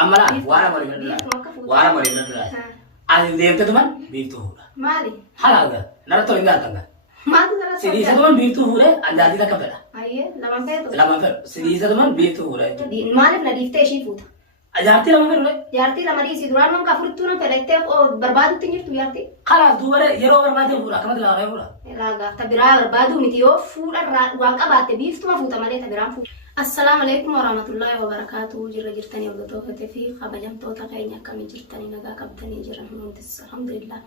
أملا وارا مري من لا أنا ديمت تمن بيفتو هورا مالي حلاقة نرتو إنجا تنجا ما تقدر سيدي تمن بيفتو هورا أنجادي لك بلا أيه لما فيتو لما فر سيدي تمن بيفتو هورا مالك نديفته شيء فوت أجارتي لما فر يارتي لما دي سيدوران من كفر تونا فلكته أو برباد تنجر تو يارتي خلاص دوباره يرو برباد هورا كم تلا غير هورا لاغا تبرا بربادو متيو فور واقع بات بيفتو ما فوت مالي تبرام فوت السلام عليكم ورحمة الله وبركاته جرتني وقتوه تفي خبجم توتا كينيا كم جرتني نجا كبتني جرهم نونتس الحمد لله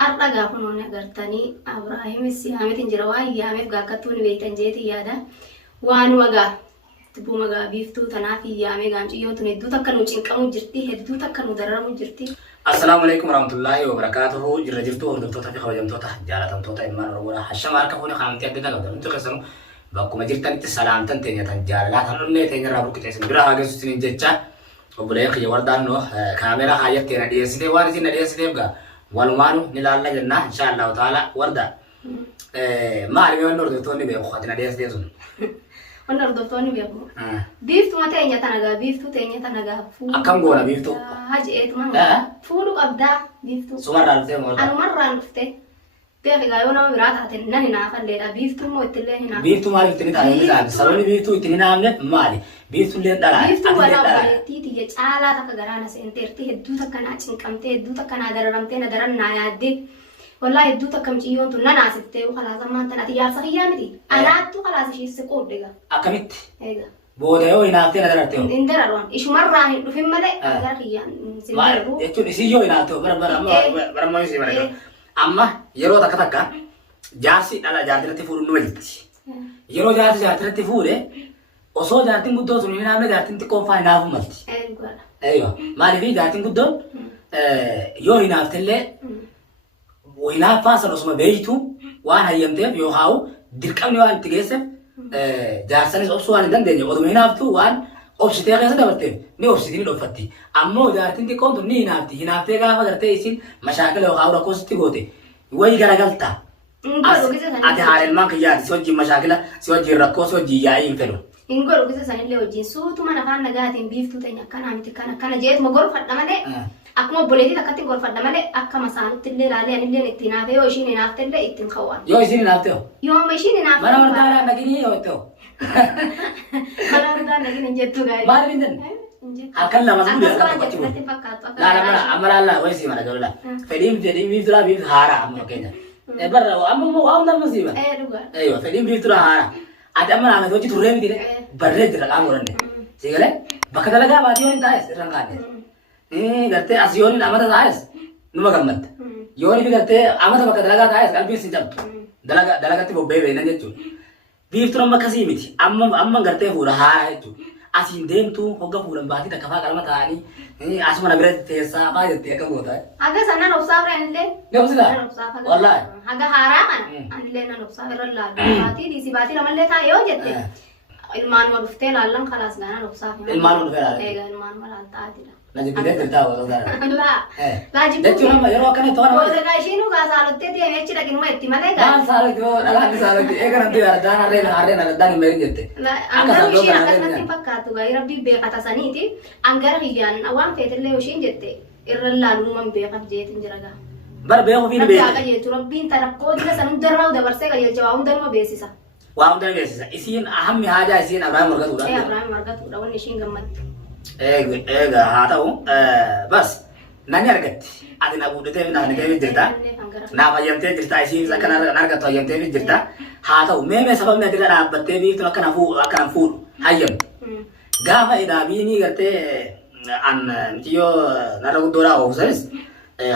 أرجع كونون قرتني إبراهيم السيامة تنجرواي يامي بقاكتون بيتن جيتي يادا وان وجا تبو مجا بيفتو تنافي يامي قامتي يوم تندو تكنو تشينكمو جرتي هدو تكنو دررمو جرتي السلام عليكم ورحمة الله وبركاته جرجرتو هردوتا في خبجم توتا جالتم توتا إمان ربنا حشا ماركا هوني خامتي أدنا قدر انتو خسنو bakkuma jirtanitti salaamtan teenya tan jaalalaatan dhumne teenya irraa burqixeessin bira haa geessu isiniin jecha obboleeyyan kiyya wardaan no kaameeraa haayattee na dhiyeessitee waan isin na dhiyeessiteef gaa walumaanu ni laalla jenna insha Allahu taala warda maali waan hordoftoonni beeku ati na dhiyeessitee sun waan hordoftoonni beeku biiftuu teenya tanagaa biiftuu teenya tanagaa akkam goona biiftuu haji eetuma fuudhu qabdaa biiftuu sumarraa dhuftee moolta anumarraan dhuftee Biar kita yo nama berat hati nani nafas leda biftu mau itile hina biftu mari itile tahu ni kan saloni biftu itile namanya mari biftu lihat darah biftu wala berarti dia cala tak kegarana senter ti hedu tak kena cingkam ti hedu tak kena daram ti nadaran naya dik wala hedu tak kam ciyon tu nana sete u khalas amma tan ati yar sahiya miti anak tu khalas shi se kod dega akamit ega boda yo ina ti nadaran ti indar arwan isu marra du fim male agar khiyan mari itu isi yo ina tu bar isi mereka amma yeroo takka takka jaarsi dhala jaartirratti fuudhuun numa jirti. Yeroo jaartirratti fuudhe osoo jaartiin guddoon sun hin naamne jaartiin xiqqoon faa hinaafu malti. Eeyyo maaliif jaartiin guddoon yoo hinaaftellee hinaaffaa san osuma beeytu waan hayyamteef yoo haa'u dirqamni waan itti geesseef jaarsanis obsuu waan hin dandeenye oduma hinaaftu waan obsitee keessa dabarteef ni obsiti ni dhoffatti. Ammoo jaartiin xiqqoon tun ni hinaafti. Hinaaftee gaafa gartee isin mashaakila yookaan rakkoo sitti goote wayi garagalta. Ati haalelmaan kiyyaati si wajjin mashaakila si wajjin rakkoo si wajjin yaa'ii hin fedhu. Ingoro gisa sanillee wajjin suutuma nafaan nagaatiin biiftuu ta'e akkana miti kana jeetuma gorfadha malee akkuma obboleetii takkatti gorfadha malee akka masaanutti illee ilaalee anillee ittiin haafee yoo ishiin hinaafte illee ittiin kawwaan. Yoo ishiin hinaafte hoo? Yoo amma ishiin hinaafte. Mana murtaadhaan naginii yoo itti hoo? Mana murtaadhaan nagin jettu gaarii. Maaliif hin danne? Halkan lama sun biar dapat kacau. Lah, amala wes mana kalau lah. Fedim biiftulah biif hara amma kenya. Bar amma mau awam dan masih ba. Duga. Ayo, fedim biiftulah hara. Ada amma nama tu turre mi dire. Barre dire kamu orangnya. Sigale? Bakal talaga mati orang tahes rangkane. Garte asioni nama tahes. Numa gammat. Yoni bi garte amma bakal talaga tahes kalbi sinjam. Dalaga tu bebe nanya tu. Biiftulah makasih miti. Amma garte hura hara itu. Asin deemtu hogga fuudhan baatii takka faa qalma ta'anii asuma na biratti teessaa faa jettee akka goota. Haga sana nobsaaf anillee. Nobsita? Wallahi. Haga haaraa mana anillee na nobsaaf irra laalu. Baatii lamallee taa'e yoo jette ilmaanuma dhuftee laallan kalaas gaana nobsaaf. Ilmaanuma dhufee laalle. Egaa ilmaanuma laaltaatidha. Na jibbitee jirtaa wal ta'aa. Laa jibbitee. Jechuun amma yeroo akkana to'an. Booda ishiin dhugaa saalottee deemee achi dhaqinuma itti malee gaa. Maal saalotti yoo dhalaan saalotti eega namti ardaan harreen aladaan hin beekin jette. Angara ishiin akkasumatti fakkaatu gaa rabbii beekata saniiti angara hiyyaan waan feetillee ishiin jette irra laalumaan beekaf jeetin jira gaa. Bar beeku fi beeku. Rabbi jechuun rabbiin tarakkoo dila san hundarraa dabarsee qajeelcha waa hundaruma beeksisa. Waa hundaruma beeksisa. Isiin ahammi haajaa isiin Abrahaam argatuudha. Abrahaam argatuudha wanni ishiin gammaddu. Eega haa ta'u bas nani argatti ati na fuudhatee fi naafnitee jirta naaf hayyamtee jirta isiin akka argattu hayyamtee jirta haa ta'u meemee sababni ati irra dhaabbattee biiftuun akka na fuudhu hayyamu gaafa edaabiinii gartee an mitiyyoo narra guddoodhaa oofusanis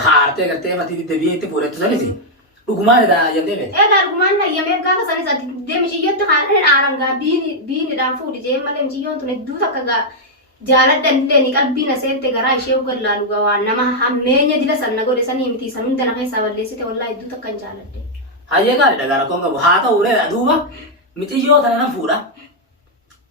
haartee gartee fatii deebiitti fuudhattu sanis dhugumaan edaa hayyamtee beekte. Egaa dhugumaan hayyameef gaafa sanis ati deemishiyyotti haadhaan aarangaa biinidhaan fuudhi jee malee mishiyyoon tun hedduu takka gaa jaaladhan illee ni qalbii na seente garaa ishee ugalaalu gawaan nama hammeenya dila sanna godhe sanii miti san hunda na keessaa balleessite wallaahi hedduu takka hin jaaladhe. Hayyee gaariidha gaara koon qabu haa ta'u duuba mitiyyoo tana nan fuudha.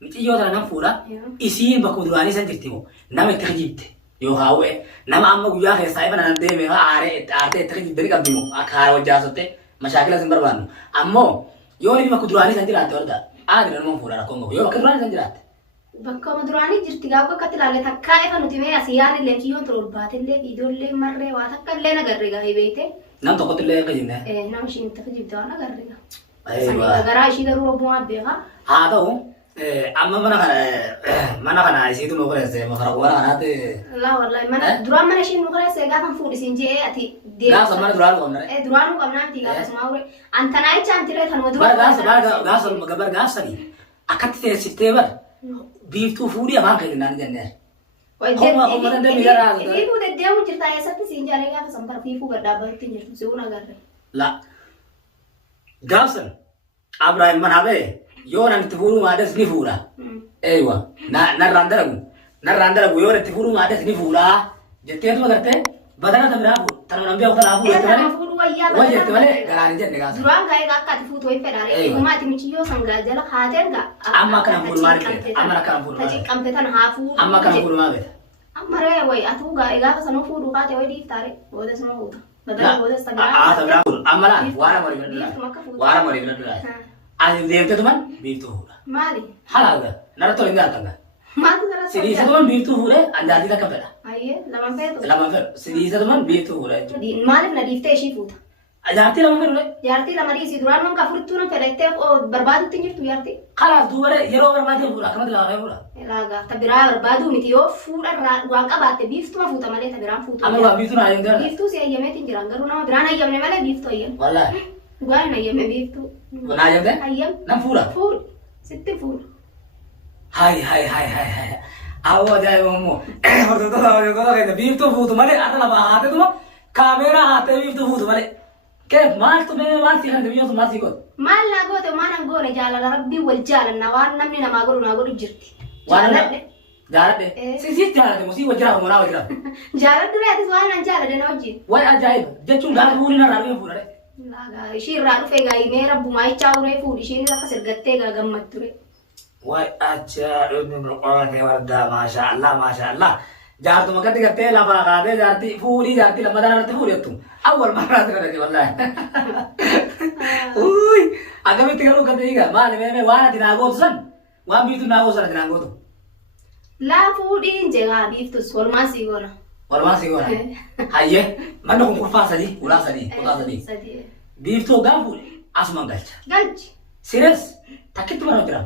Mitiyyoo tana nan fuudha. Isiin bakka duraanii san jirti moo nama itti kijibte yoo haawwe nama amma guyyaa keessaa ifa nan deeme aartee itti kijibte ni qabdi moo akka haara wajjaasotte mashaakila sin barbaannu. Ammoo yoo bakka duraanii san jiraatte warda aadina nama fuudha rakkoon qabu yoo bakka duraanii san jiraatte. bakka maduraanii jirti gaafa akka tilaalee takkaa ifa nuti mee asiyaan illee kiyyoon ture ulbaatellee ijoollee marree waa takka illee nagarre gaa hibeete. Nam tokkotti illee akka jenne. Nam ishiin itti fijibte waan nagarre gaa. Aywa. Garaa ishii garuu obbumaa beekaa. Haa ta'u amma mana kana isiitu nu qoreesse mafara wara kanaatti. Laa wallahi mana duraan mana ishiin nu qoreesse gaafa fuudhisiin jee ati Gaafa mana duraan qabna. Duraan qabnaan ti gaafa suma ure antanaa icha antiree tanuma duraan. Bara gaafa sanii akkatti teessiftee bara. Biiftuu fuudhii afaan kennaan jennee. Homaa dandeenye garaa. Fiifuu deddeemu jirta eessatti siin jaaree gaafa sanbara fiifuu gadhaabbatti jirtu si'uun agarre. La gaafsan Abrahaam mana bee yoo nan itti fuudhuu maades ni fuudha. Eeywa narraan dalagu yoo itti fuudhuu maades ni fuudha jetteetuma gartee badana biraa fuudha. Tanuma nan beeku kanaa fuudhuu jettee malee garaan hin jenne gaafsan. Duraan ka'ee akka ati fuutu wayi fedhaare eegumaa ati michiyyoo sangaa jala haateen gaa. Amma akkana fuudhu maal beekta? Amma akkana fuudhu maal beekta? Taciqqamte tana haa fuudhu. Amma akkana fuudhu maal beekta? Amma ree wayi atuu gaafa sanuu fuudhu kaate wayi dhiiftaare booda suma fuuta. Badana booda sabiraa. Sabiraa fuudhu. Amma laa waara marii bira dulaa. Waara marii bira dulaa. Ani deemte tuman biiftuu fuudha. Maali? Halaaga narra tole nyaata nga. Maatu gara Sidiisa tuman biiftuu fuudhee anjaati takka fedha. Ayyee lamaan feetu. Lamaan fedha. Sidiisa tuman biiftuu fuudha jechuudha. Maaliif na dhiiftee ishii fuuta? Jaartii lama fedhu. Jaartii lama dhiisii duraan manka furtuu na fedhattee barbaadutti hin jirtu jaartii. Kalaaf duuba yeroo barbaadee fuudha akkamatti laafee fuudha. Laagaa tabiraa barbaaduu miti yoo fuudharraa waan qabaatte biiftuma fuuta malee tabiraan fuutu. Amma waan biiftuu naa eegaa. Biiftuu si ayyameetiin jiran garuu nama biraan ayyamne malee biiftuu ayyame. Wallaahi. Dhugaan hin ayyame biiftuu. Naa ayyamte? Ayyam. Nam fuudha. Fuudh. Sitti fuudha. Hai. Awwa ajaa'iba immoo. Hordoftoota keenya biiftuu fuutu malee akka lafa haateetuma kaameeraa haatee biiftuu fuutu malee. Keef maaltu mee maalti kan biyyootu maalti godhu? Maal naa goote maan an goone jaalala rabbii wal jaalanna waan namni namaa godhu naa godhu jirti. Jaaladhe. Jaaladhe. Si jaaladhe moo si wajjira moo naa wajjira? Jaaladhu reetis waan an jaaladhe na wajjin. Waan ajaa'iba jechuun gaafa fuudhi narraa dhufee fuudhare. Laagaa ishii irraa dhufee gaa himee rabbumaa ichaa uree fuudhi isheen akka sirgattee gaa gammattu re. Waan ajaa'iba qoratee wardaa maashaallah. Jaartuma gadi gartee lafaa kaatee jaartii fuudhii jaartii lammataa irratti fuudhettu. Awwal maraatti kadhate wallaahi. Uy akkamitti garuu gadi eegaa maali mee waan ati naa gootu san waan biiftuu naa gootu san ati naa gootu. Laa fuudhiin jegaa biiftus walumaan sii goona. Walumaan sii goona. Hayyee manni kun kurfaa sadii ulaa sadii. Biiftuu hoggaan fuudhe asumaan galcha. Galchi. Sirees takkitti mana jira.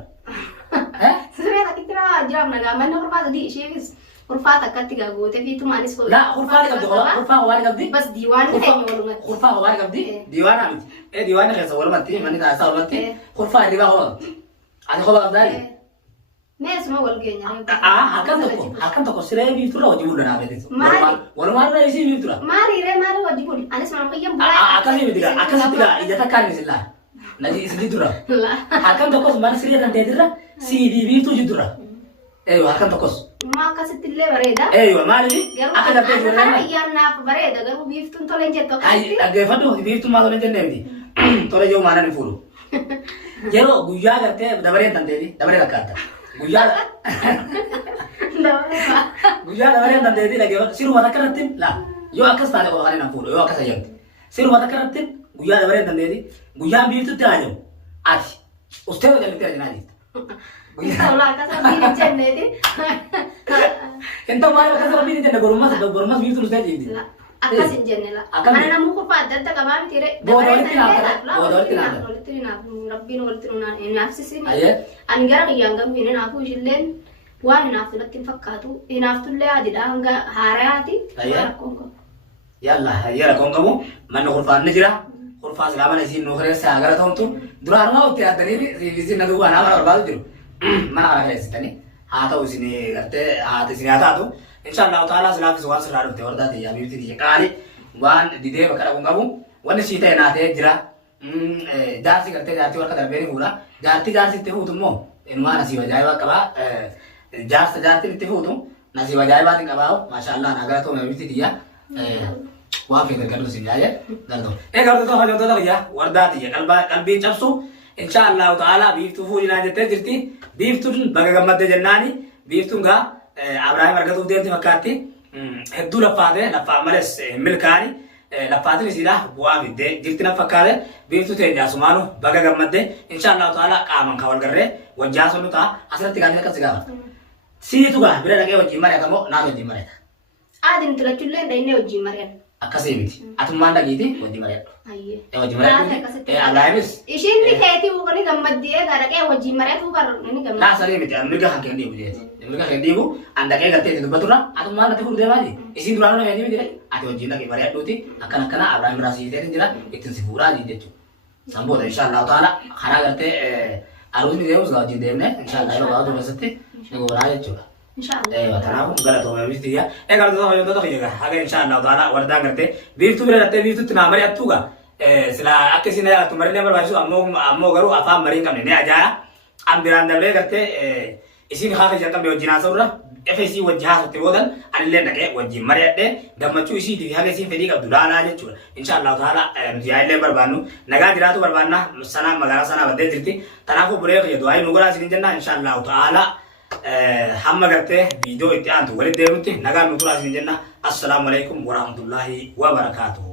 Siree takkitti nama jiraaf nagaa manni kurfaa sadii isheefis. Kurfaa takkatti gaa goote biitumaanis godhu. Laa kurfaa ni qabdi kurfaa ho'aa ni qabdi. Bas diiwaanni keenya walumatti. Kurfaa ho'aa ni qabdi. Diiwaanaa miti. Diiwaanni keessa walumatti manni taasaa walumatti kurfaa hirribaa ho'aa qabdi. Ati ho'aa qabdaa? Meesuma wal geenya. Halkan tokko siree biiftuudha hojii bulu naa beeksisu. Walumaan irra isii biiftuudha. Maali hojii bulu? Anis mana fayyan bulaa. Akkasii miti gaa akkasitti gaa ija takkaan isin laa. Naji isin dura. Halkan tokkos mana siree kan ta'etirra siidii biiftuu jiddura. Eeywa halkan tokkos. Ma akkasitti illee bareeda. Eeywa maaliif? Akka gartee jiru. Kana ayyaanaaf bareeda garuu biiftuun toleen jettu akkasitti. Dhaggeeffadhu biiftuun maa toleen jennee miti. Tole jiru maanan hin fuudhu. Yeroo guyyaa gartee dabareen dandeetti dabaree fakkaata. Guyyaa dabareen dandeetti dhaggeeffadhu siruma takka irratti laa yoo akkas taate qofa kan hin fuudhu yoo akkas ayyamte. Siruma takka irratti guyyaa dabareen dandeetti guyyaan biiftuutti haajamu ati ustee jallitti ajinaa jirti. Olah kasar jenne Entah mana kasar bini jenne gormas bitu lu tadi. Akasin jenne la. Mana namu ko pa dadda kamami tire. Bodor tina. Rabbi no tina ini afsisi. Aye. Angara yang gam ini nafu jillen. Wan nafu latin fakatu. Nafu le adi da anga harayati. Aye. Yalla yalla kongamu mana khurfan nijra. Khurfan selama nasi nukhre se agar tahun tu duraan mau tiada ni si nadu ana berbal jiru. Mana kana keessatti haa ta'u isin gartee haati isin haa taatu inshallah ta'ala silaafis waan sirraa dhufte wardaati yaabifti diyya qaali waan didee bakka dhabuun qabu wanni sii ta'e naatee jira jaarsi gartee jaartii warqa darbee fuudha jaarsi itti fuutu immoo ilmaa nasiiba ajaa'ibaa qabaa jaartiin itti fuutu nasiiba ajaa'ibaatiin qabaa maashaallah naagara ta'u yaabifti diyya waan feetan gaduu isin yaa'ee galto gartoota hojjettoota biyya wardaati qalbii cabsu inshallah ta'ala biiftuu fuudhinaa jettee jirti biiftuun baga gammadde jennaani biiftuun gaa Abrahaam argatuuf deemti fakkaatti hedduu laffaa males milkaani laffaatiin isiidha bu'aa fiddee jirti na fakkaate biiftuu teenya asumaanu baga gammadde inshallah ta'ala qaaman ka walgarree wajjaa sunnu ta'a asirratti gaafii akkasi gaafa Siitu gaa bira dhaqee wajjin mari'ata moo naatu wajjin mari'ata? Aadin tulachuullee dhaqnee wajjin mari'an. Akkasii miti. Atummaan dhaqiiti wajjin mari'adhu. Ayyee. Wajjin mari'adhu. Abrahaamis. Ishiin ni keetii uukanii gammaddee egaa dhaqee wajjin mari'atu bar ni gammadde. Naa saree miti mirga kan kenniibu jeeti. Mirga kan kenniibu an dhaqee galtee itti dubbaturra atummaan dhaqee fudhee baati. Isin duraan nama yaadii miti ati wajjin dhaqee mari'adhuuti akkana Abrahaam biraa siitee jira ittiin si fuudhaa jechuudha. Sanboota inshallah ta'ala karaa gartee aruusni deemus gaa wajjin deemne inshallah yeroo baatu keessatti ni goonaa jechuudha. Inshallah. Tanaafu galatoomee bifti yaa. Egaa galatooma yoo ta'u egaa haga inshallah ta'ala wardaan gartee biiftuu bira dhattee biiftuutti naa mari'attu gaa sila akka isin yaattu mari'lee barbaachisu ammoo garuu afaan marii hin qabne ni ajaa'aa. An biraan dabree gartee isin haaka jalqabde wajjin haasa'urra FSC wajjin haasa'utti boodan anillee dhaqee wajjin mari'adhee gammachuu isiitii fi haga isin fedhii qabdu laalaa jechuudha. Inshallah ta'ala nuti yaa'illee barbaannu nagaa jiraatu barbaanna sanaa magaalaa sanaa baddee jirti. Tanaafuu buree kiyya du'aa nu godhaa isin jenna inshallah ta'ala. Hamma gartee viidiyoo itti aantu walitti deemutti nagaan nu turaa isin jenna. Assalaamu alaikum warahmatullahi wabarakatuh.